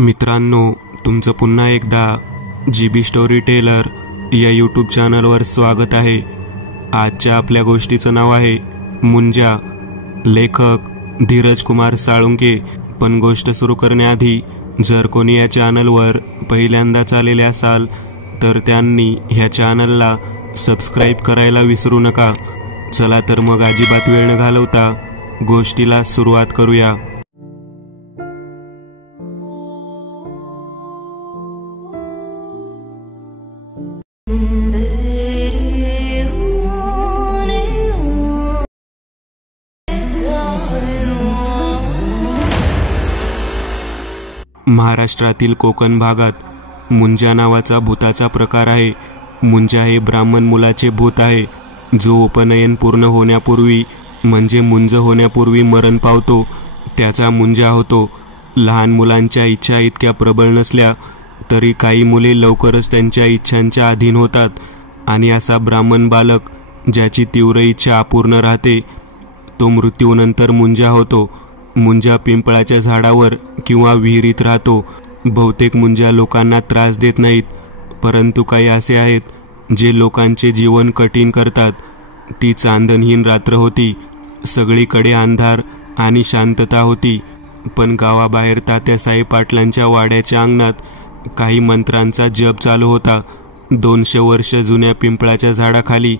मित्रांनो, तुमचं पुन्हा एकदा GB स्टोरी टेलर या यूट्यूब चॅनलवर स्वागत आहे। आजच्या आपल्या गोष्टीचं नाव आहे मुंजा। लेखक धीरज कुमार साळुंके। पण गोष्ट सुरू करण्याआधी जर कोणी या चॅनलवर पहिल्यांदाच आलेले असाल तर त्यांनी ह्या चॅनलला सबस्क्राईब करायला विसरू नका। चला तर मग अजिबात वेळ न घालवता गोष्टीला सुरुवात करूया। महाराष्ट्रातील कोकण भागात मुंजा नावाचा भूताचा प्रकार आहे। मुंजा हे ब्राह्मण मुलाचे भूत आहे जो उपनयन पूर्ण होण्यापूर्वी म्हणजे मुंज होण्यापूर्वी मरण पावतो, त्याचा मुंजा होतो। लहान मुलांच्या इच्छा इतक्या प्रबळ नसल्या तरी काही मुले लवकरच त्यांच्या इच्छांच्या अधीन होतात आणि असा ब्राह्मण बालक ज्याची तीव्र इच्छा अपूर्ण राहते तो मृत्यूनंतर मुंजा होतो। मुंजा पिंपळाच्या झाडावर किंवा विहिरीत राहतो। बहुतेक मुंजा लोकांना त्रास देत नाहीत, परंतु काही असे आहेत जे लोकांचे जीवन कठीण करतात। ती चांदणहीन रात्र होती। सगळीकडे अंधार आणि शांतता होती, पण गावाबाहेर तात्यासाहेब पाटलांच्या वाड्याच्या अंगणात काही मंत्रांचा जप चालू होता। 200 वर्ष जुन्या पिंपळाच्या झाडाखाली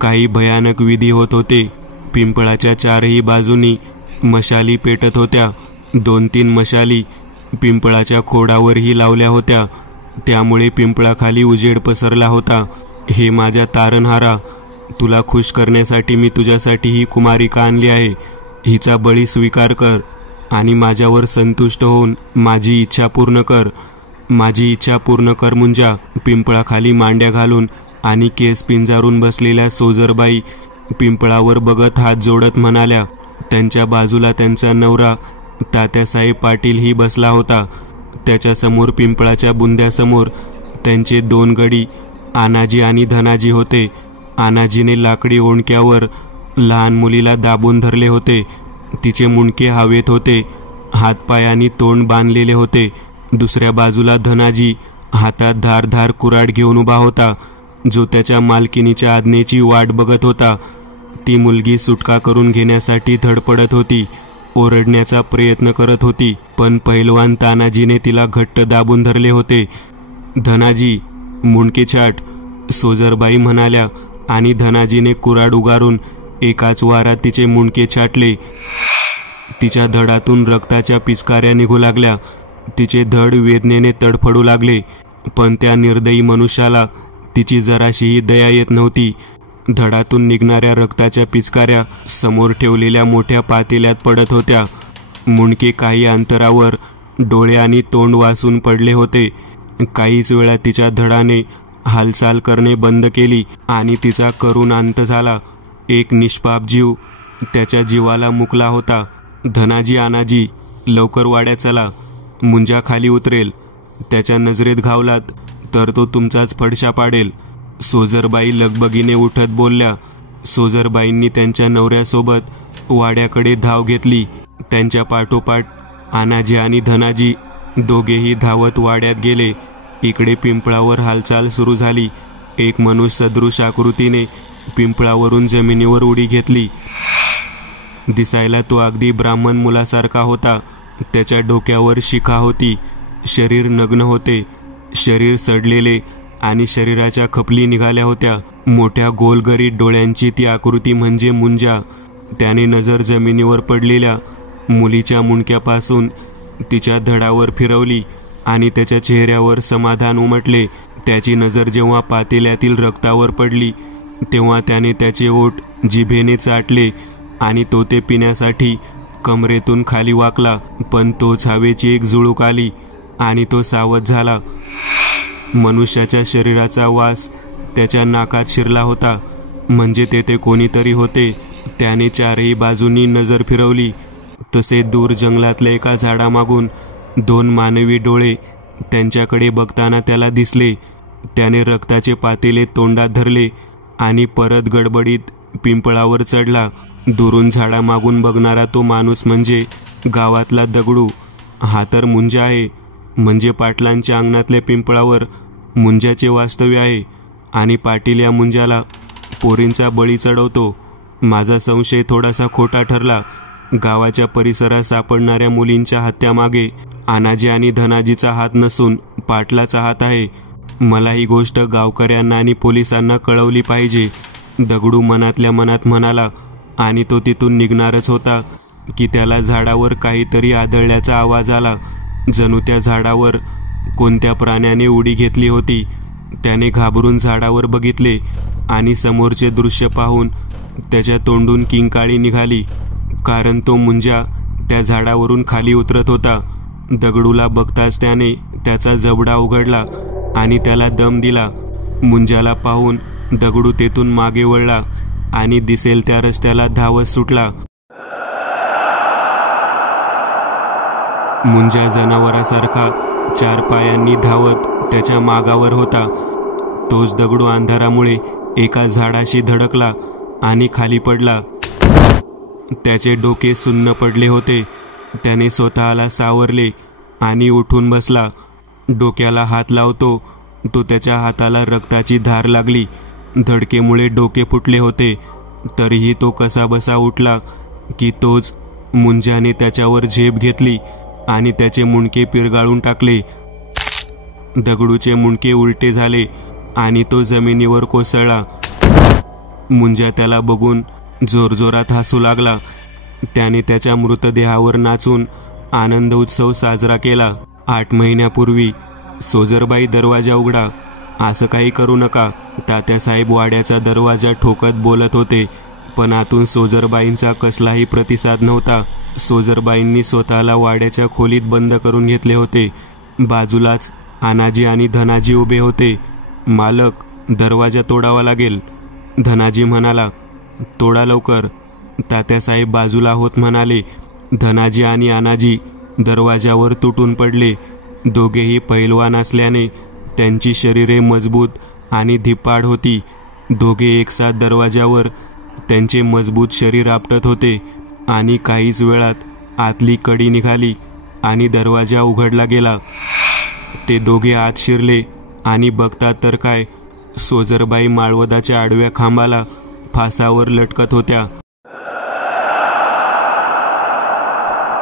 काही भयानक विधी होत होते। पिंपळाच्या चारही बाजूनी मशाली पेटत होत्या। 2-3 मशाली पिंपळाच्या खोडावरही लावल्या होत्या, त्यामुळे पिंपळाखाली उजेड पसरला होता। हे माझ्या तारणहारा, तुला खुश करण्यासाठी मी तुझ्यासाठी ही कुमारिका आणली आहे। हिचा बळी स्वीकार कर आणि माझ्यावर संतुष्ट होऊन माझी इच्छा पूर्ण कर। माझी इच्छा पूर्ण कर मुंजा। पिंपळाखाली मांड्या घालून आणि केस पिंजारून बसलेल्या सोजरबाई पिंपळावर बघत हात जोडत म्हणाल्या। त्यांच्या बाजूला त्यांचा नवरा तात्यासाहेब पाटील ही बसला होता। त्याच्या समोर पिंपळाच्या बुंद्यासमोर त्यांचे 2 गडी आनाजी आणि धनाजी होते। आनाजीने लाकडी ओंडक्यावर लहान मुलीला दाबून धरले होते। तिचे मुंडके हवेत होते, हातपाय आणि तोंड बांधलेले होते। दुसऱ्या बाजूला धनाजी हातात धारधार कुऱ्हाड घेऊन उभा होता, जो त्याच्या मालकिनीच्या आज्ञेची वाट बघत होता। ती मुलगी सुटका करून घेण्यासाठी धडपडत होती, ओरडण्याचा प्रयत्न करत होती, पण पैलवान तानाजीने तिला घट्ट दाबून धरले होते। धनाजी, मुंडके छाट, सोजरबाई म्हणाल्या आणि धनाजीने कुऱ्हाड उगारून एकाच वारात तिचे मुंडके छाटले। तिच्या धडातून रक्ताच्या पिचकाऱ्या निघू लागल्या। तिचे धड वेदनेने तडफडू लागले, पण त्या निर्दयी मनुष्याला तिची जराशीही दया येत नव्हती। धडातून निघणाऱ्या रक्ताच्या पिचकाऱ्या समोर ठेवलेल्या मोठ्या पातेल्यात पडत होत्या। मुंडके काही अंतरावर डोळे आणि तोंड वासून पडले होते। काहीच वेळा तिच्या धडाने हालचाल करणे बंद केली आणि तिचा करुण अंत झाला। एक निष्पाप जीव त्याच्या जीवाला मुकला होता। धनाजी, आनाजी, लवकर वाड्यात चला, मुंजा खाली उतरेल। त्याच्या नजरेत घावलात तर तो तुमचाच फडशा पाडेल। सोजरबाई लगबगीने उठत बोलल्या। सोजरबाईंनी त्यांच्या नवऱ्यासोबत वाड्याकडे धाव घेतली। त्यांच्या पाठोपाठ आनाजी आणि धनाजी दोघेही धावत वाड्यात गेले। इकडे पिंपळावर हालचाल सुरू झाली। एक मनुष्य सदृश आकृतीने पिंपळावरून जमिनीवर उडी घेतली। दिसायला तो अगदी ब्राह्मण मुलासारखा होता। त्याच्या डोक्यावर शिखा होती, शरीर नग्न होते, शरीर सडलेले आणि शरीराच्या खपली निघाल्या होत्या। मोठ्या गोलगरीत डोळ्यांची ती आकृती म्हणजे मुंजा। त्याने नजर जमिनीवर पडलेल्या मुलीच्या मुंडक्यापासून तिच्या धडावर फिरवली आणि त्याच्या चेहऱ्यावर समाधान उमटले। त्याची नजर जेव्हा पातेल्यातील रक्तावर पडली तेव्हा त्याने त्याचे ओठ जिभेने चाटले आणि तो ते पिण्यासाठी कमरेतून खाली वाकला, पण तोच हवेची एक झुळूक आली आणि तो सावध झाला। मनुष्याच्या शरीराचा वास त्याच्या नाकात शिरला होता, म्हणजे तेथे कोणीतरी होते। त्याने चारही बाजूंनी नजर फिरवली, तसे दूर जंगलातल्या एका झाडामागून 2 मानवी डोळे त्यांच्याकडे बघताना त्याला दिसले। त्याने रक्ताचे पातेले तोंडात धरले आणि परत गडबडीत पिंपळावर चढला। दुरून झाडामागून बघणारा तो माणूस म्हणजे गावातला दगडू। हा तर मुंजा आहे। म्हणजे पाटलांच्या अंगणातल्या पिंपळावर मुंजाचे वास्तव्य आहे आणि पाटील या मुंजाला पोरींचा बळी चढवतो. माझा संशय थोडासा खोटा ठरला. गावाच्या परिसरात सापडणाऱ्या मुलींच्या हत्यामागे आनाजी आणि धनाजीचा हात नसून पाटलाचा हात आहे. मला ही गोष्ट गावकऱ्यांना आणि पोलिसांना कळवली पाहिजे. दगडू मनातल्या मनात म्हणाला आणि तो तिथून निघणारच होता की त्याला झाडावर काहीतरी आदळल्याचा आवाज आला. जणू त्या झाडावर कोणत्या प्राण्याने उडी घेतली होती. त्याने घाबरून झाडावर बघितले आणि समोरचे दृश्य पाहून त्याच्या तोंडून किंकाळी निघाली, कारण तो मुंजा त्या झाडावरून खाली उतरत होता. दगडूला बघताच त्याने त्याचा जबडा उघडला आणि त्याला दम दिला. मुंजाला पाहून दगडू तेथून मागे वळला आणि दिसेल त्या रस्त्याला धावत सुटला. मुंजा जनावरासारखा 4 पायांनी धावत त्याच्या मागावर होता. तोच दगडू अंधारामुळे एका झाडाशी धडकला आणि खाली पडला. त्याचे डोके सुन्न पडले होते. त्याने स्वतःला सावरले आणि उठून बसला. डोक्याला हात लावतो तो त्याच्या हाताला रक्ताची धार लागली. धडकेमुळे डोके फुटले होते. तरीही तो कसा बसा उठला की तोच मुंजाने त्याच्यावर झेप घेतली आणि त्याचे मुंडके पिरगाळून टाकले. दगडूचे मुंडके उलटे झाले आणि तो जमिनीवर कोसळला. मुंजा त्याला बघून जोरजोरात हसू लागला. त्याने त्याच्या मृतदेहावर नाचून आनंद उत्सव साजरा केला. 8 महिन्यापूर्वी सोजरबाई दरवाजा उघडा, असं काही करू नका, तात्यासाहेब वाड्याचा दरवाजा ठोकत बोलत होते. पण आतून सोजरबाईंचा कसलाही प्रतिसाद नव्हता. सोजरबाईंनी स्वतःला वाड्याच्या खोलीत बंद करून घेतले होते. बाजूलाच आनाजी आणि धनाजी उभे होते. मालक, दरवाजा तोडावा लागेल, धनाजी म्हणाला. तोडा लवकर, तात्यासाहेब बाजूला होत म्हणाले. धनाजी आणि आनाजी दरवाजावर तुटून पडले. दोघेही पैलवान असल्याने त्यांची शरीरे मजबूत आणि धिप्पाड होती. दोघे एकसाथ दरवाजावर त्यांचे मजबूत शरीर आपटत होते आणि काहीच वेळात आतली कडी निघाली आणि दरवाजा उघडला गेला. ते दोघे आत शिरले आणि बघतात तर काय, सोजरबाई माळवदाच्या आडव्या खांबाला फासावर लटकत होत्या.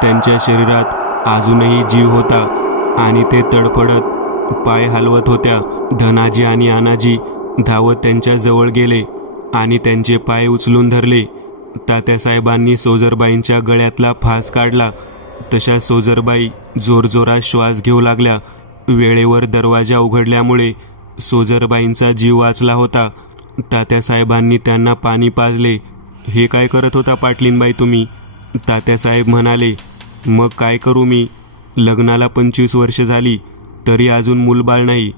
त्यांच्या शरीरात अजूनही जीव होता आणि ते तडफडत पाय हलवत होत्या. धनाजी आणि आनाजी धावत त्यांच्या जवळ गेले आणि त्यांचे पाय उचलून धरले. तात्यासाहेबांनी सोजरबाईंच्या गळ्यातला फास काढला. तशा सोजरबाई जोरजोरात श्वास घेऊ लागल्या. वेळेवर दरवाजा उघडल्यामुळे सोजरबाईंचा जीव वाचला होता. तात्यासाहेबांनी त्यांना पाणी पाजले. हे काय करत होता पाटलीनबाई तुम्ही? तात्यासाहेब म्हणाले. मग काय करू मी? लग्नाला 25 वर्ष झाली तरी अजून मूलबाळ नाही.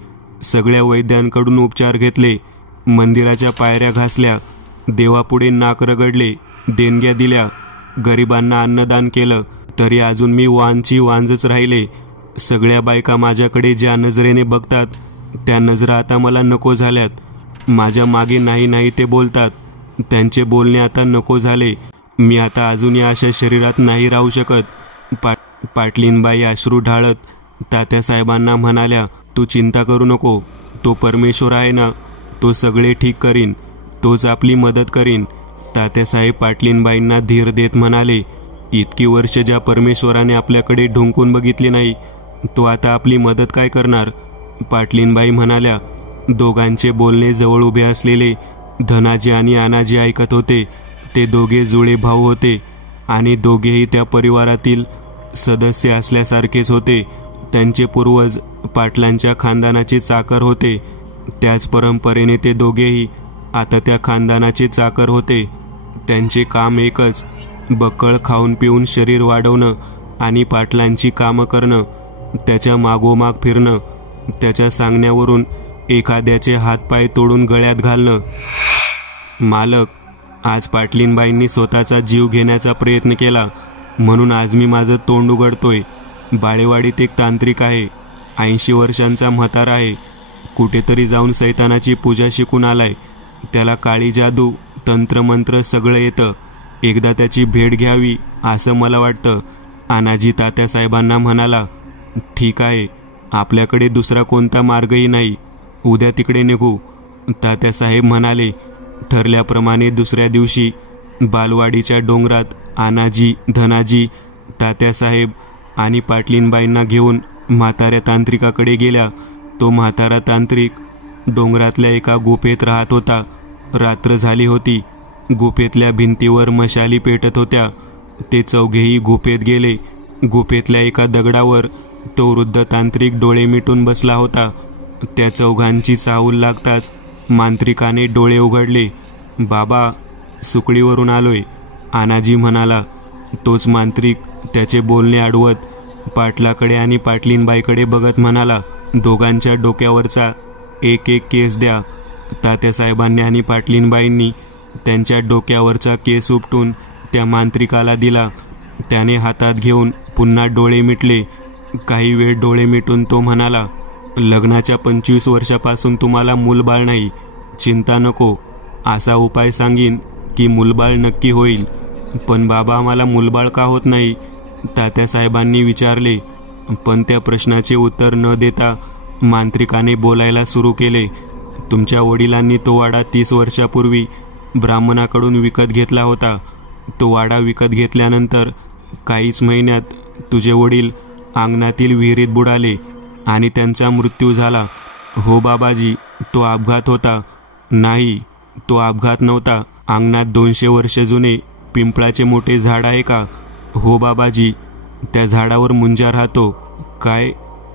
सगळ्या वैद्यांकडून उपचार घेतले, मंदिराच्या पायऱ्या घासल्या, देवापुढे नाक रगडले, देणग्या दिल्या, गरिबांना अन्नदान केलं, तरी अजून मी वांची वांजच राहिले. सगळ्या बायका माझ्याकडे ज्या नजरेने बघतात त्या नजरा आता मला नको झाल्यात. माझ्या मागे नाही नाही ते बोलतात. त्यांचे बोलणे आता नको झाले. मी आता अजून या अशा शरीरात नाही राहू शकत. पाटलीनबाई अश्रू ढाळत तात्यासाहेबांना म्हणाल्या, तू चिंता करू नको, तो परमेश्वर आहे ना, तो सगळे ठीक करीन, तोच आपली मदत करीन. तात्यासाहेब पाटलीनबाईंना धीर देत म्हणाले, इतकी वर्ष ज्या परमेश्वराने आपल्याकडे ढुंकून बघितली नाही, तो आता आपली मदत काय करणार? पाटलीनबाई म्हणाल्या. दोघांचे बोलणे जवळ उभे असलेले धनाजी आणि आनाजी ऐकत होते. ते दोघे जुळे भाऊ होते आणि दोघेही त्या परिवारातील सदस्य असल्यासारखेच होते. त्यांचे पूर्वज पाटलांच्या खानदानाचे चाकर होते. त्याच परंपरेने ते दोघेही आता त्या खानदानाचे चाकर होते. त्यांचे काम एकच, बक्कळ खाऊन पिऊन शरीर वाढवणं आणि पाटलांची कामं करणं, त्याच्या मागोमाग फिरणं, त्याच्या सांगण्यावरून एखाद्याचे हातपाय तोडून गळ्यात घालणं. मालक, आज पाटलीनबाईंनी स्वतःचा जीव घेण्याचा प्रयत्न केला म्हणून आज मी माझं तोंड उघडतोय. बाळेवाडीत एक तांत्रिक आहे, 80 वर्षांचा म्हातारा आहे. कुठेतरी जाऊन सैतानाची पूजा शिकून आलाय. त्याला काळी जादू, तंत्रमंत्र सगळं येतं. एकदा त्याची भेट घ्यावी असं मला वाटतं. आनाजी तात्यासाहेबांना म्हणाला. ठीक आहे, आपल्याकडे दुसरा कोणता मार्गही नाही. उद्या तिकडे निघू. तात्यासाहेब म्हणाले. ठरल्याप्रमाणे दुसऱ्या दिवशी बालवाडीच्या डोंगरात आनाजी, धनाजी, तात्यासाहेब आणि पाटलीनबाईंना घेऊन म्हाताऱ्या तांत्रिकाकडे गेल्या. तो म्हातारा तांत्रिक डोंगरातल्या एका गुफेत राहत होता. रात्र झाली होती. गुफेतल्या भिंतीवर मशाली पेटत होत्या. ते चौघेही गुफेत गेले. गुफेतल्या एका दगडावर तो वृद्ध तांत्रिक डोळे मिटून बसला होता. त्या चौघांची चाहूल लागताच मांत्रिकाने डोळे उघडले. बाबा, सुकळीवरून आलोय, आनाजी म्हणाला. तोच मांत्रिक त्याचे बोलणे अडवत पाटलाकडे आणि पाटलीनबाईकडे बघत म्हणाला, दोघांच्या डोक्यावरचा एक एक केस द्या. तात्यासाहेबांनी आणि पाटलीनबाईंनी त्यांच्या डोक्यावरचा केस उपटून त्या मांत्रिकाला दिला. त्याने हातात घेऊन पुन्हा डोळे मिटले. काही वेळ डोळे मिटून तो म्हणाला, लग्नाच्या 25 वर्षापासून तुम्हाला मूलबाळ नाही. चिंता नको. असा उपाय सांगीन की मूलबाळ नक्की होईल. पण बाबा, आम्हाला मूलबाळ का होत नाही? तात्यासाहेबांनी विचारले. पण त्या प्रश्नाचे उत्तर न देता मांत्रिकाने बोलायला सुरू केले. तुमच्या वडिलांनी तो वाडा 30 वर्षापूर्वी ब्राह्मणाकडून विकत घेतला होता. तो वाडा विकत घेतल्यानंतर काहीच महिन्यात तुझे वडील अंगणातील विहिरीत बुडाले आणि त्यांचा मृत्यू झाला. हो बाबाजी, तो अपघात होता. नाही, तो अपघात नव्हता. अंगणात 200 वर्ष जुने पिंपळाचे मोठे झाड आहे का? हो बाबाजी, त्या झाडावर मुंजा राहतो. काय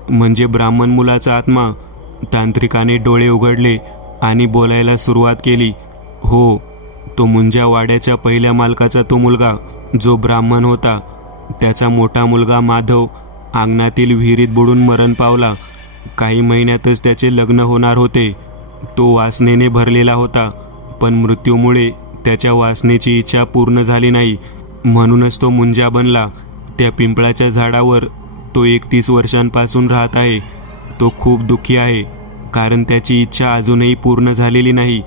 म्हणजे ब्राह्मण मुलाचा आत्मा? तांत्रिकाने डोळे उघडले आणि बोलायला सुरुवात केली. हो, तो मुंजा वाड्याच्या पहिल्या मालकाचा तो मुलगा जो ब्राह्मण होता. त्याचा मोठा मुलगा माधव अंगणातील विहिरीत बुडून मरण पावला. काही महिन्यातच त्याचे लग्न होणार होते. तो वासनेने भरलेला होता, पण मृत्यूमुळे त्याच्या वासनेची इच्छा पूर्ण झाली नाही. म्हणूनच तो मुंजा बनला. त्या पिंपळाच्या झाडावर तो 31 वर्षांपासून राहत आहे. तो खूप दुःखी आहे, कारण त्याची इच्छा अजूनही पूर्ण झालेली नाही.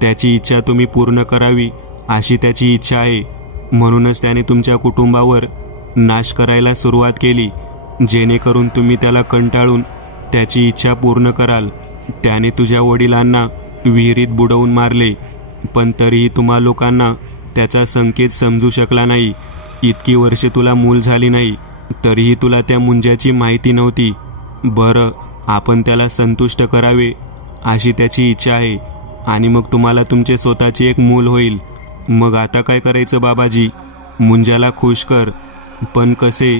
त्याची इच्छा तुम्ही पूर्ण करावी अशी त्याची इच्छा आहे. म्हणूनच त्याने तुमच्या कुटुंबावर नाश करायला सुरुवात केली, जेणेकरून तुम्ही त्याला कंटाळून त्याची इच्छा पूर्ण कराल. त्याने तुझ्या वडिलांना विहिरीत बुडवून मारले, पण तरीही तुम्हा लोकांना त्याचा संकेत समजू शकला नाही. इतकी वर्षे तुला मूल झाली नाही, तरीही तुला त्या मुंजाची माहिती नव्हती. बरं, आपण त्याला संतुष्ट करावे अशी त्याची इच्छा आहे, आणि मग तुम्हाला तुमचे स्वतःचे एक मूल होईल. मग आता काय करायचं बाबाजी? मुंजाला खुश कर. पण कसे?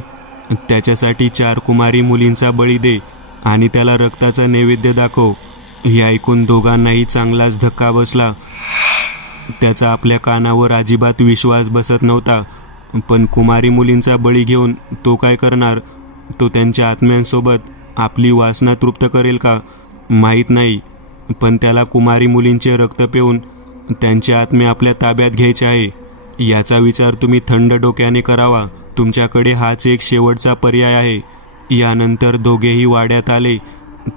त्याच्यासाठी 4 कुमारी मुलींचा बळी दे आणि त्याला रक्ताचा नैवेद्य दाखव. हे ऐकून दोघांनाही चांगलाच धक्का बसला. त्याचा आपल्या कानावर अजिबात विश्वास बसत नव्हता. पण कुमारी मुलींचा बळी घेऊन तो काय करणार? तो त्यांच्या आत्म्यांसोबत आपली वासना तृप्त करेल का? माहीत नाही. पण त्याला कुमारी मुलींचे रक्त पिऊन त्यांचे आत्मे आपल्या ताब्यात घ्यायचे आहे. याचा विचार तुम्ही थंड डोक्याने करावा. तुमच्याकडे हाच एक शेवटचा पर्याय आहे. यानंतर दोघेही वाड्यात आले.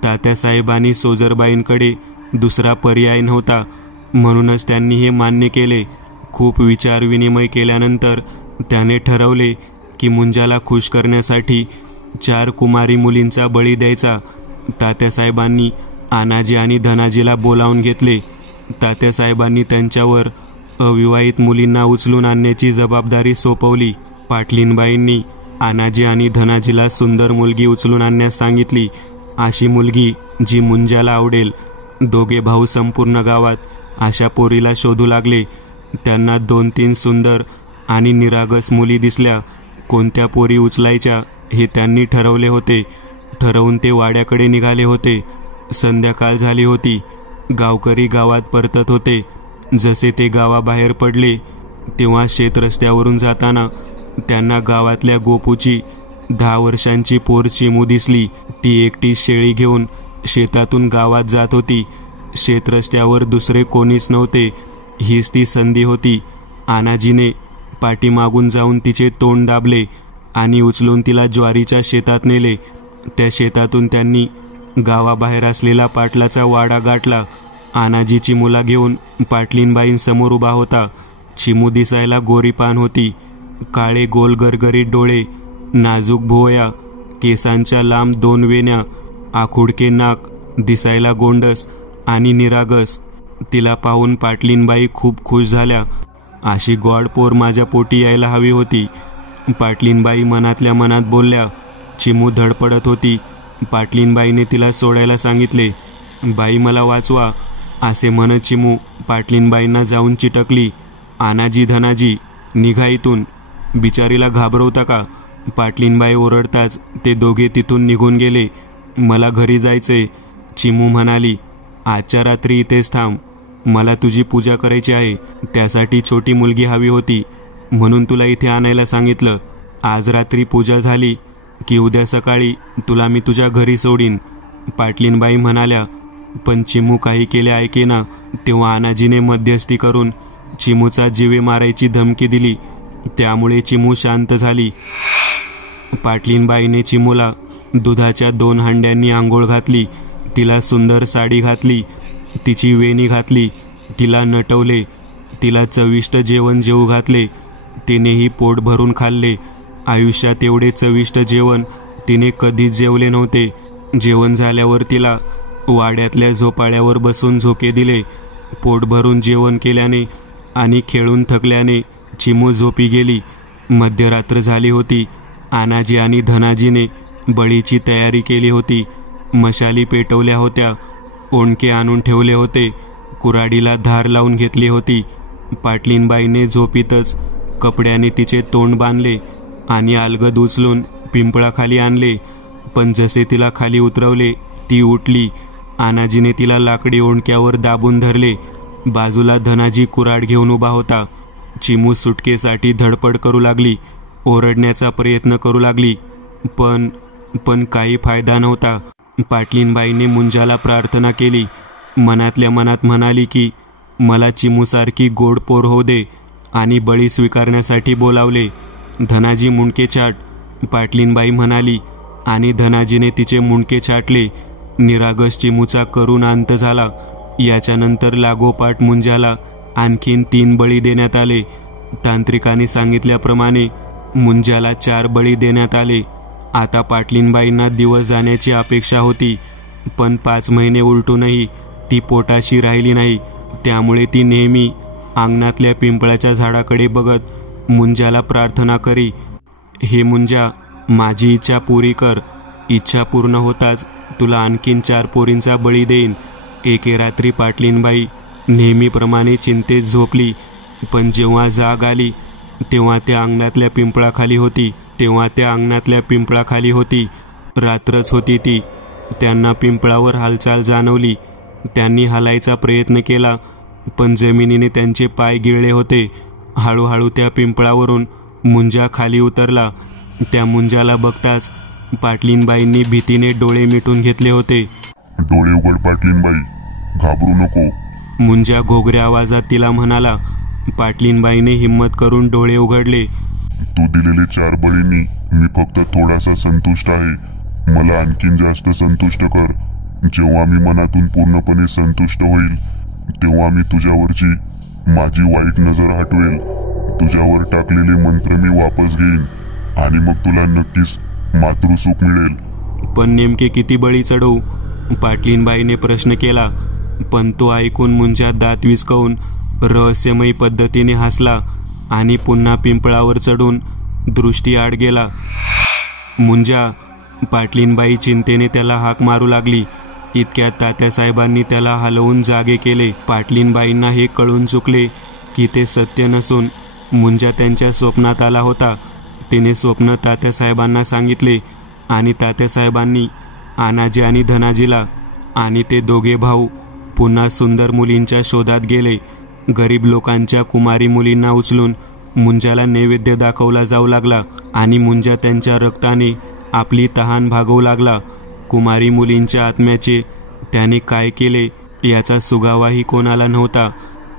तात्यासाहेब आणि सोजरबाईंकडे दुसरा पर्याय नव्हता, म्हणूनच त्यांनी हे मान्य केले. खूप विचारविनिमय केल्यानंतर त्याने ठरवले की मुंजाला खुश करण्यासाठी 4 कुमारी मुलींचा बळी द्यायचा. तात्यासाहेबांनी आनाजी आणि धनाजीला बोलावून घेतले. तात्यासाहेबांनी त्यांच्यावर अविवाहित मुलींना उचलून आणण्याची जबाबदारी सोपवली. पाटलीनबाईंनी आनाजी आणि धनाजीला सुंदर मुलगी उचलून आणण्यास सांगितली, अशी मुलगी जी मुंजाला आवडेल. दोघे भाऊ संपूर्ण गावात अशा पोरीला शोधू लागले. त्यांना 2-3 सुंदर आणि निरागस मुली दिसल्या. कोणत्या पोरी उचलायच्या हे त्यांनी ठरवले होते. ठरवून ते वाड्याकडे निघाले होते. संध्याकाळ झाली होती. गावकरी गावात परतत होते. जसे ते गावाबाहेर पडले तेव्हा शेतरस्त्यावरून जाताना त्यांना गावातल्या गोपूची 10 वर्षांची पोर चिमू दिसली. ती एकटी शेळी घेऊन शेतातून गावात जात होती. शेतरस्त्यावर दुसरे कोणीच नव्हते. हीच ती संधी होती. आनाजीने पाठीमागून जाऊन तिचे तोंड दाबले आणि उचलून तिला ज्वारीच्या शेतात नेले. त्या शेतातून त्यांनी गावाबाहेर असलेला पाटलाचा वाडा गाठला. आनाजी चिमूला घेऊन पाटलीनबाईंसमोर उभा होता. चिमू दिसायला गोरीपान होती. काळे गोल गरगरीत डोळे, नाजूक भुवया, केसांच्या लांब 2 वेण्या आखुडके नाक, दिसायला गोंडस आणि निरागस. तिला पाहून पाटलीनबाई खूप खुश झाल्या. अशी गॉड पोर माझ्या पोटी यायला हवी होती. पाटलीनबाई मनातल्या मनात बोलल्या. चिमू धडपडत होती. पाटलीनबाईने तिला सोडायला सांगितले. बाई मला वाचवा असे म्हणत चिमू पाटलीनबाईंना जाऊन चिटकली. आनाजी धनाजी निघा इथून, बिचारीला घाबरवता का? पाटलीनबाई ओरडताच ते दोघे तिथून निघून गेले. मला घरी जायचंय, चिमू म्हणाली. आजच्या रात्री इथेच थांब, मला तुझी पूजा करायची आहे. त्यासाठी छोटी मुलगी हवी होती म्हणून तुला इथे आणायला सांगितलं. आज रात्री पूजा झाली की उद्या सकाळी तुला मी तुझ्या घरी सोडीन, पाटलीनबाई म्हणाल्या. पण चिमू काही केले ऐकेना. तेव्हा आनाजीने मध्यस्थी करून चिमूचा जीवे मारायची धमकी दिली. त्यामुळे चिमू शांत झाली. पाटलीनबाईने चिमूला दुधाच्या 2 हंड्यांनी आंघोळ घातली. तिला सुंदर साडी घातली, तिची वेणी घातली, तिला नटवले, तिला चविष्ट जेवण जेवू घातले. तिनेही पोट भरून खाल्ले. आयुष्यात एवढे चविष्ट जेवण तिने कधीच जेवले नव्हते. जेवण झाल्यावर तिला वाड्यातल्या झोपाळ्यावर बसून झोके दिले. पोट भरून जेवण केल्याने आणि खेळून थकल्याने चिमू झोपी गेली. मध्यरात्र झाली होती. आनाजी आणि धनाजीने बळीची तयारी केली होती. मशाली पेटवल्या होत्या, ओंडके आणून ठेवले होते, कुऱ्हाडीला धार लावून घेतली होती. पाटलीनबाईने झोपीतच कपड्याने तिचे तोंड बांधले आणि अलगद उचलून पिंपळाखाली आणले. पण जसे तिला खाली उतरवले ती उठली. आनाजीने तिला लाकडी ओंडक्यावर दाबून धरले. बाजूला धनाजी कुऱ्हाड घेऊन उभा होता. चिमू सुटकेसाठी धडपड करू लागली, ओरडण्याचा प्रयत्न करू लागली. पण काही फायदा नव्हता. पाटलीनबाईने मुंजाला प्रार्थना केली. मनातल्या मनात म्हणाली की मला चिमूसारखी गोड पोर होऊ दे आणि बळी स्वीकारण्यासाठी बोलावले. धनाजी मुंडके छाट, पाटलीनबाई म्हणाली आणि धनाजीने तिचे मुंडके छाटले. निरागस चिमूचा करुण अंत झाला. याच्यानंतर लागोपाठ मुंजाला आणखीन 3 बळी देण्यात आले. तांत्रिकांनी सांगितल्याप्रमाणे मुंजाला 4 बळी देण्यात आले. आता पाटलीनबाईंना दिवस जाण्याची अपेक्षा होती, पण 5 महिने उलटूनही ती पोटाशी राहिली नाही. त्यामुळे ती नेहमी अंगणातल्या पिंपळाच्या झाडाकडे बघत मुंजाला प्रार्थना करी. हे मुंजा, माझी इच्छा पुरी कर. इच्छा पूर्ण होताच तुला आणखीन 4 पोरींचा बळी देईन. एके रात्री पाटलीनबाई नेहमीप्रमाणे चिंतेत झोपली. पण जेव्हा जाग आली तेव्हा त्या अंगणातल्या पिंपळाखाली होती. रात्रच होती ती. त्यांना पिंपळावर हालचाल जाणवली. त्यांनी हालायचा प्रयत्न केला, पण जमिनीने त्यांचे पाय गिळले होते. हळूहळू त्या पिंपळावरून मुंजा खाली उतरला. त्या मुंजाला बघताच पाटलीनबाईंनी भीतीने डोळे मिटून घेतले होते. डोळे उघड पाटलीनबाई, घाबरू नको, मुंजा घोगऱ्या आवाजात तिला म्हणाला. पाटलीनबाईने हिम्मत करून डोळे उघडले. तू दिलेले 4 बळींनी मी फक्त थोडासा संतुष्ट आहे. मला आणखीन जास्त संतुष्ट कर. जेव्हा मी मनातून पूर्णपणे संतुष्ट होईल तेव्हा मी तुझ्यावरची माझी वाईट नजर हटवेल. तुझ्यावर टाकलेले मंत्र मी वापस घेईन आणि मग तुला नक्कीच मातृसुख मिळेल. पण नेमके किती बळी चढवू? पाटलीनबाईने प्रश्न केला. पण तो ऐकून मुंजा दात विचकवून रहस्यमयी पद्धतीने हसला आणि पुन्हा पिंपळावर चढून दृष्टी आड गेला. मुंजा, पाटलीनबाई चिंतेने त्याला हाक मारू लागली. इतक्यात तात्यासाहेबांनी त्याला हलवून जागे केले. पाटलीनबाईंना हे कळून चुकले की ते सत्य नसून मुंजा त्यांच्या स्वप्नात आला होता. तिने स्वप्न तात्यासाहेबांना सांगितले आणि तात्यासाहेबांनी आनाजी आणि धनाजीला आणि ते दोघे भाऊ पुन्हा सुंदर मुलींच्या शोधात गेले. गरीब लोकांच्या कुमारी मुलींना उचलून मुंजाला नैवेद्य दाखवला जाऊ लागला आणि मुंजा त्यांच्या रक्ताने आपली तहान भागवू लागला. कुमारी मुलींच्या आत्म्याचे त्याने काय केले याचा सुगावाही कोणाला नव्हता.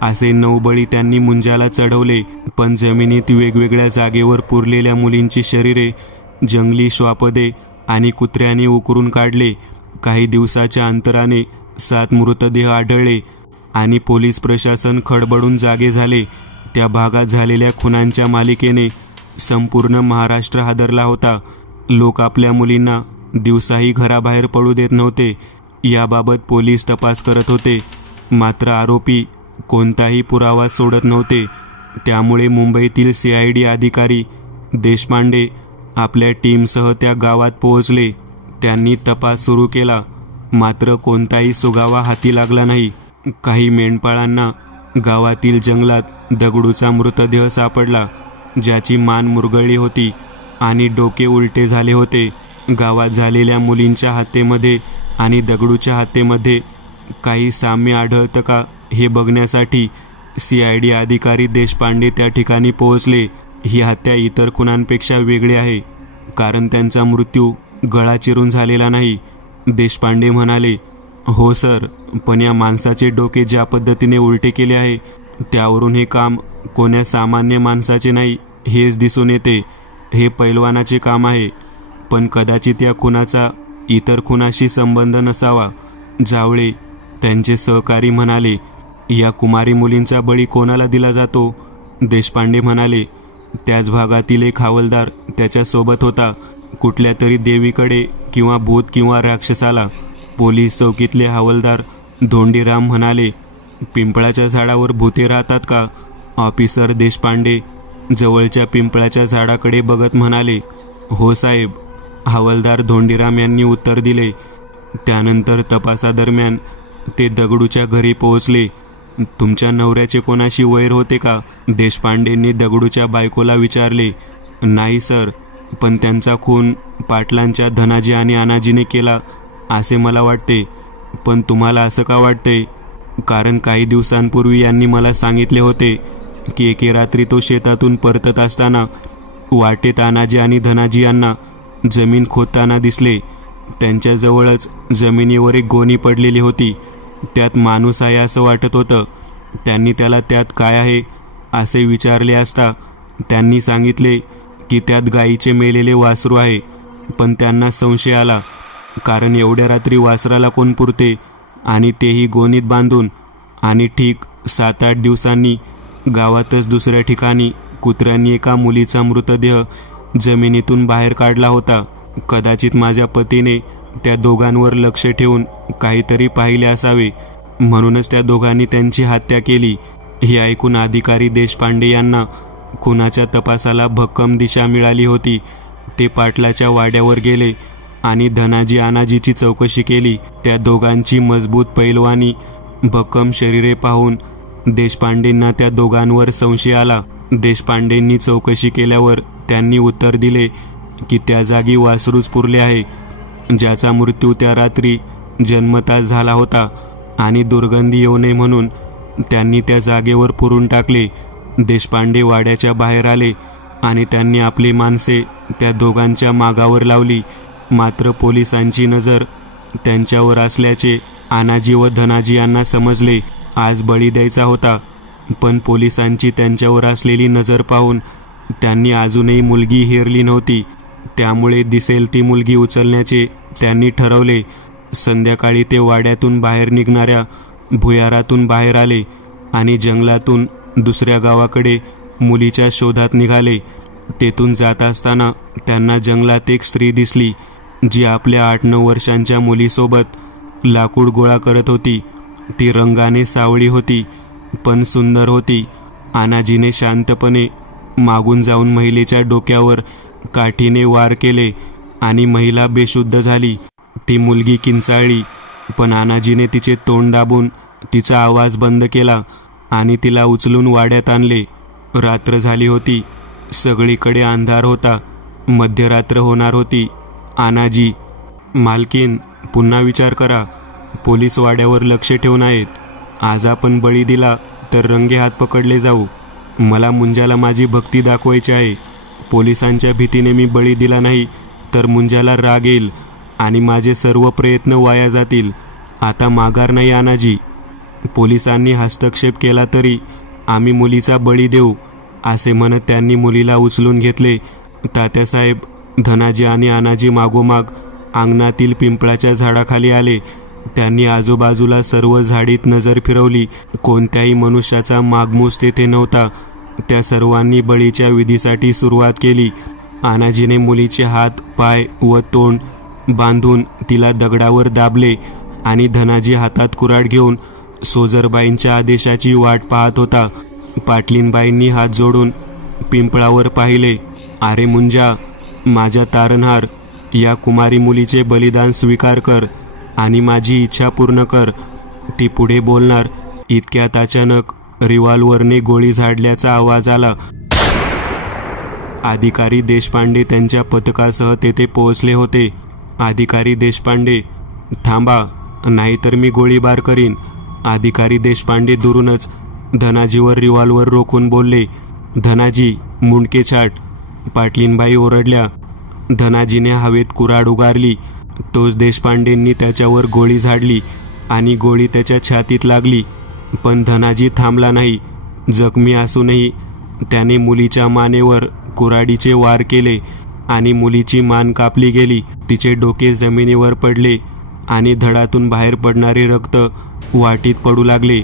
असे 9 बळी त्यांनी मुंजाला चढवले. पण जमिनीत वेगवेगळ्या जागेवर पुरलेल्या मुलींची शरीरे जंगली श्वापदे आणि कुत्र्याने उकरून काढले. काही दिवसाच्या अंतराने 7 मृतदेह आढळले आणि पोलीस प्रशासन खडबडून जागे झाले. त्या भागात झालेल्या खुनांच्या मालिकेने संपूर्ण महाराष्ट्र हादरला होता. लोक आपल्या मुलींना दिवसाही घराबाहेर पडू देत नव्हते. याबाबत पोलीस तपास करत होते, मात्र आरोपी कोणताही पुरावा सोडत नव्हते. त्यामुळे मुंबईतील CID अधिकारी देशपांडे आपल्या टीमसह त्या गावात पोहोचले. त्यांनी तपास सुरू केला, मात्र कोणताही सुगावा हाती लागला नाही. काही मेंढपाळांना गावातील जंगलात दगडूचा मृतदेह सापडला, ज्याची मान मुरगळली होती आणि डोके उलटे झाले होते. गावात झालेल्या मुलींच्या हत्येमध्ये आणि दगडूच्या हत्येमध्ये काही साम्य आढळतं का हे बघण्यासाठी CID अधिकारी देशपांडे त्या ठिकाणी पोहोचले. ही हत्या इतर खुनांपेक्षा वेगळी आहे, कारण त्यांचा मृत्यू गळा चिरून झालेला नाही. देशपांडे म्हणाले, हो सर, पण या माणसाचे डोके ज्या पद्धतीने उलटे केले आहे त्यावरून हे काम कोण्या सामान्य माणसाचे नाही हेच दिसून येते. हे पैलवानाचे काम आहे, पण कदाचित या खुनाचा इतर खुनाशी संबंध नसावा. जावळे त्यांचे सहकारी म्हणाले, या कुमारी मुलींचा बळी कोणाला दिला जातो? देशपांडे म्हणाले, त्याच भागातील एक हवालदार त्याच्यासोबत होता, कुठल्या तरी देवीकडे किंवा भूत किंवा राक्षसाला. पोलीस चौकीतले हवालदार धोंडीराम म्हणाले, पिंपळाच्या झाडावर भूते राहतात का? ऑफिसर देशपांडे जवळच्या पिंपळाच्या झाडाकडे बघत म्हणाले, हो साहेब. हवालदार धोंडीराम यांनी उत्तर दिले. त्यानंतर तपासादरम्यान ते दगडूच्या घरी पोहोचले. तुमच्या नवऱ्याचे कोणाशी वैर होते का? देशपांडेंनी दगडूच्या बायकोला विचारले. नाही सर, पण त्यांचा खून पाटलांच्या धनाजी आणि अनाजीने केला असे मला वाटते. पण तुम्हाला असं का वाटते? कारण काही दिवसांपूर्वी यांनी मला सांगितले होते की एके रात्री तो शेतातून परतत असताना वाटेत अनाजी आणि धनाजी यांना जमीन खोदताना दिसले. त्यांच्याजवळच जमिनीवर एक गोणी पडलेली होती. त्यात माणूस आहे असं वाटत होतं. त्यांनी त्याला त्यात काय आहे असे विचारले असता त्यांनी सांगितले की त्यात गायीचे मेलेले वासरू आहे. पण त्यांना संशय आला, कारण एवढ्या रात्री वासराला कोण पुरते, आणि तेही गोणीत बांधून. आणि ठीक 7-8 दिवसांनी गावातच दुसऱ्या ठिकाणी कुत्र्यांनी एका मुलीचा मृतदेह जमिनीतून बाहेर काढला होता. कदाचित माझ्या पतीने त्या दोघांवर लक्ष ठेवून काहीतरी पाहिले असावे, म्हणूनच त्या दोघांनी त्यांची हत्या केली. हे ऐकून अधिकारी देशपांडे यांना खुनाच्या तपासाला भक्कम दिशा मिळाली होती. ते पाटलाच्या वाड्यावर गेले आणि धनाजी अनाजीची चौकशी केली. त्या दोघांची मजबूत पैलवानी, भक्कम शरीरे पाहून देशपांडेंना त्या दोघांवर संशय आला. देशपांडेंनी चौकशी केल्यावर त्यांनी उत्तर दिले की त्या जागी वासरूच पुरले आहे, ज्याचा मृत्यू त्या रात्री जन्मताच झाला होता, आणि दुर्गंधी येऊ नये म्हणून त्यांनी त्या जागेवर पुरून टाकले. देशपांडे वाड्याच्या बाहेर आले आणि त्यांनी आपली माणसे त्या दोघांच्या मागावर लावली. मात्र पोलिसांची नजर त्यांच्यावर असल्याचे अनाजी व धनाजी यांना समजले. आज बळी द्यायचा होता, पण पोलिसांची त्यांच्यावर असलेली नजर पाहून त्यांनी अजूनही मुलगी हेरली नव्हती. त्यामुळे दिसेल ती मुलगी उचलण्याचे त्यांनी ठरवले. संध्याकाळी ते वाड्यातून बाहेर निघणाऱ्या भुयारातून बाहेर आले आणि जंगलातून दुसऱ्या गावाकडे मुलीच्या शोधात निघाले. तेथून जात असताना त्यांना जंगलात एक स्त्री दिसली, जी आपल्या 8-9 वर्षांच्या मुलीसोबत लाकूड गोळा करत होती. ती रंगाने सावळी होती, पण सुंदर होती. अनाजीने शांतपणे मागून जाऊन महिलेच्या डोक्यावर काठीने वार केले आणि महिला बेशुद्ध झाली. ती मुलगी किंचाळली, पण अनाजीने तिचे तोंड दाबून तिचा आवाज बंद केला आणि तिला उचलून वाड्यात आणले. रात्र झाली होती. सगळीकडे अंधार होता. मध्यरात्र होणार होती. अनाजी, मालकीन, पुन्हा विचार करा. पोलीस वाड्यावर लक्ष ठेवून आहेत. आज आपण बळी दिला तर रंगे हात पकडले जाऊ. मला मुंजाला माझी भक्ती दाखवायची आहे. पोलिसांच्या भीतीने मी बळी दिला नाही तर मुंजाला राग येईल आणि माझे सर्व प्रयत्न वाया जातील. आता माघार नाही अनाजी. पोलिसांनी हस्तक्षेप केला तरी आम्ही मुलीचा बळी देऊ, असे म्हणत त्यांनी मुलीला उचलून घेतले. तात्यासाहेब, धनाजी आणि अनाजी मागोमाग अंगणातील पिंपळाच्या झाडाखाली आले. त्यांनी आजूबाजूला सर्व झाडीत नजर फिरवली. कोणत्याही मनुष्याचा मागमूस तेथे नव्हता. त्या सर्वांनी बळीच्या विधीसाठी सुरुवात केली. अनाजीने मुलीचे हात, पाय व तोंड बांधून तिला दगडावर दाबले आणि धनाजी हातात कुऱ्हाड घेऊन सोजरबाईंच्या आदेशाची वाट पाहत होता. पाटलीनबाईंनी हात जोडून पिंपळावर पाहिले. अरे मुंजा, माझ्या तारणहार, या कुमारी मुलीचे बलिदान स्वीकार कर आणि माझी इच्छा पूर्ण कर. ती पुढे बोलणार इतक्यात अचानक रिव्हॉल्वरने गोळी झाडल्याचा आवाज आला. अधिकारी देशपांडे त्यांच्या पथकासह तेथे पोहोचले होते. अधिकारी देशपांडे, थांबा, नाहीतर मी गोळीबार करीन. अधिकारी देशपांडे दुरूनच धनाजीवर रिव्हॉल्वर रोखून बोलले. धनाजी, मुंडके छाट. पाटलीनबाई ओरडल्या. धनाजीने हवेत कुऱ्हाड उगारली. तोच देशपांडेंनी त्याच्यावर गोळी झाडली आणि गोळी त्याच्या छातीत लागली. पण धनाजी थांबला नाही. जखमी असूनही त्याने मुलीच्या मानेवर कुऱ्हाडीचे वार केले आणि मुलीची मान कापली गेली. तिचे डोके जमिनीवर पडले आणि धडातून बाहेर पडणारे रक्त वाटीत पडू लागले.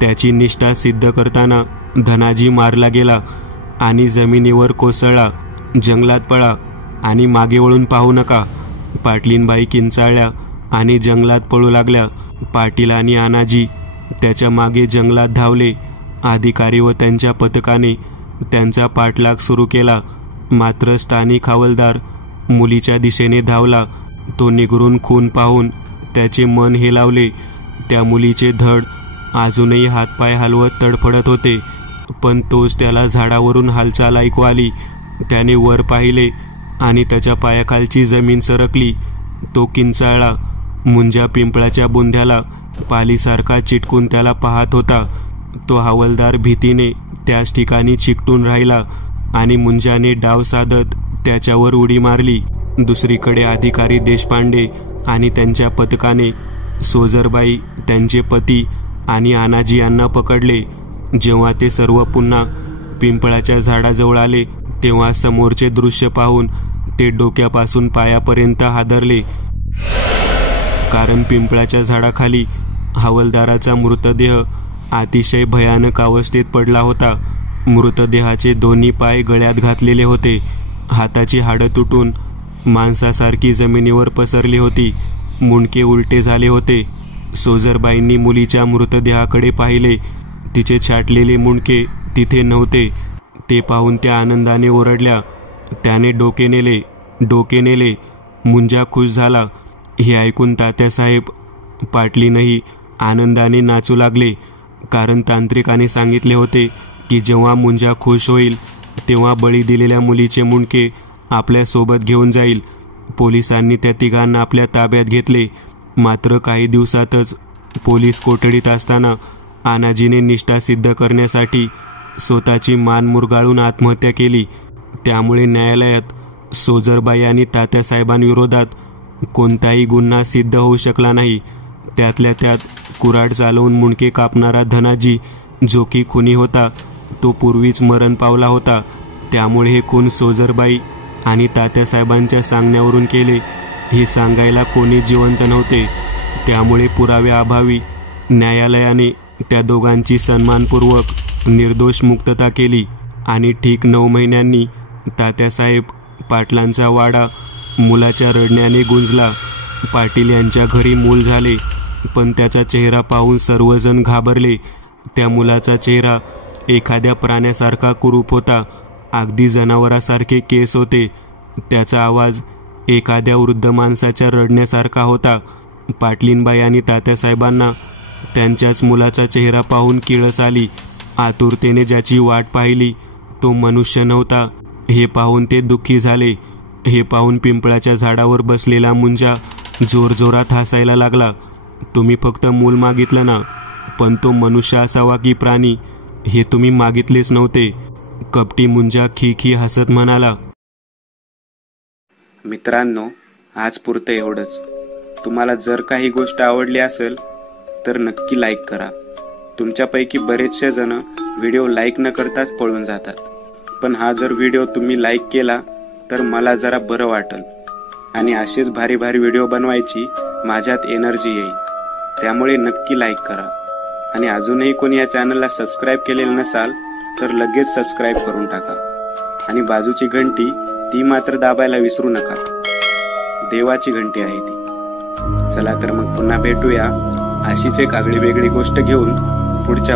त्याची निष्ठा सिद्ध करताना धनाजी मारला गेला आणि जमिनीवर कोसळला. जंगलात पळा आणि मागे वळून पाहू नका. पाटलीनबाई किंचाळल्या आणि जंगलात पळू लागल्या. पाटील आणि आनाजी त्याच्या मागे जंगलात धावले. अधिकारी व त्यांच्या पथकाने त्यांचा पाठलाग सुरू केला. मात्र स्थानिक हवालदार मुलीच्या दिशेने धावला. तो निगरून खून पाहून त्याचे मन हेलावले. त्या मुलीचे धड अजूनही हातपाय हलवत तडफडत होते, पण तोच त्याला झाडावरून हालचाल ऐकू आली. त्याने वर पाहिले आणि त्याच्या पायाखालची जमीन सरकली. तो किंचाळला. मुंजा पिंपळाच्या बुंध्याला पालीसारखा चिटकून त्याला पाहत होता. तो हवालदार भीतीने त्याच ठिकाणी चिकटून राहिला आणि मुंजाने डाव साधत त्याच्यावर उडी मारली. दुसरीकडे अधिकारी देशपांडे आणि त्यांच्या पथकाने सोजरबाई, त्यांचे पती आणि आनाजी यांना पकडले. जेव्हा ते सर्व पुन्हा पिंपळाच्या झाडाजवळ आले तेव्हा समोरचे दृश्य पाहून ते डोक्यापासून पायापर्यंत हादरले. कारण पिंपळाच्या झाडाखाली हवालदाराचा मृतदेह अतिशय भयानक अवस्थेत पडला होता. मृतदेहाचे दोन्ही पाय गळ्यात घातलेले होते. हाताची हाडं तुटून माणसासारखी जमिनीवर पसरली होती. मुंडके उलटे झाले होते. सोजरबाईंनी मुलीच्या मृतदेहाकडे पाहिले. तिचे छाटलेले मुंडके तिथे नव्हते. ते पाहून त्या आनंदाने ओरडल्या. त्याने डोके नेले, डोके नेले. मुंजा खुश झाला. हे ऐकून तात्यासाहेब पाटलीनही आनंदाने नाचू लागले. कारण तांत्रिकाने सांगितले होते की जेव्हा मुंजा खुश होईल तेव्हा बळी दिलेल्या मुलीचे मुंडके आपल्या सोबत घेऊन जाईल. पोलिसांनी त्या तिघांना आपल्या ताब्यात घेतले. मात्र काही दिवसातच पोलीस कोठडीत असताना आनाजीने निष्ठा सिद्ध करण्यासाठी स्वतःची मान मुरगाळून आत्महत्या केली. त्यामुळे न्यायालयात सोजरबाई आणि तात्यासाहेबांविरोधात कोणताही गुन्हा सिद्ध होऊ शकला नाही. त्यातल्या त्यात कुऱ्हाड चालवून मुंडके कापणारा धनाजी, जो की खुनी होता, तो पूर्वीच मरण पावला होता. त्यामुळे हे खून सोजरबाई आणि तात्यासाहेबांच्या सांगण्यावरून केले हे सांगायला कोणी जिवंत नव्हते. त्यामुळे पुराव्याअभावी न्यायालयाने त्या दोघांची सन्मानपूर्वक निर्दोष मुक्तता केली आणि ठीक 9 महिन्यांनी तात्यासाहेब पाटलांचा वाडा मुलाच्या रडण्याने गुंजला. पाटील यांच्या घरी मूल झाले, पण त्याचा चेहरा पाहून सर्वजण घाबरले. त्या मुलाचा चेहरा एखाद्या प्राण्यासारखा कुरूप होता. अगदी जनावरासारखे केस होते. त्याचा आवाज एखाद्या वृद्ध माणसाच्या रडण्यासारखा होता. पाटलीनबाई आणि तात्यासाहेबांना त्यांच्याच मुलाचा चेहरा पाहून किळस आली. आतुरतेने ज्याची वाट पाहिली तो मनुष्य नव्हता हे पाहून ते दुःखी झाले. हे पाहून पिंपळाच्या झाडावर बसलेला मुंजा जोरजोरात हसायला लागला. तुम्ही फक्त मूल मागितलं ना, पण तो मनुष्य असावा की प्राणी हे तुम्ही मागितलेच नव्हते. कपटी मुंजा खी हसत म्हणाला. मित्रांनो, आज पुरतं एवढंच. तुम्हाला जर काही गोष्ट आवडली असेल तर नक्की लाईक करा. तुमच्यापैकी बरेचसे जण व्हिडिओ लाईक न करताच पळून जातात, पण हा जर व्हिडिओ तुम्ही लाईक केला तर मला जरा बरं वाटेल आणि असेच भारी भारी व्हिडिओ बनवायची माझ्यात एनर्जी येईल. त्यामुळे नक्की लाईक करा आणि अजूनही कोणी या चॅनलला सबस्क्राईब केलेलं नसाल तर लगेच सबस्क्राईब करून टाका आणि बाजूची घंटी ती मात्र दाबायला विसरू नका. देवाची घंटी आहे ती. चला तर मग पुन्हा भेटूया अशीच एक आगळी वेगळी गोष्ट घेऊन पुढच्या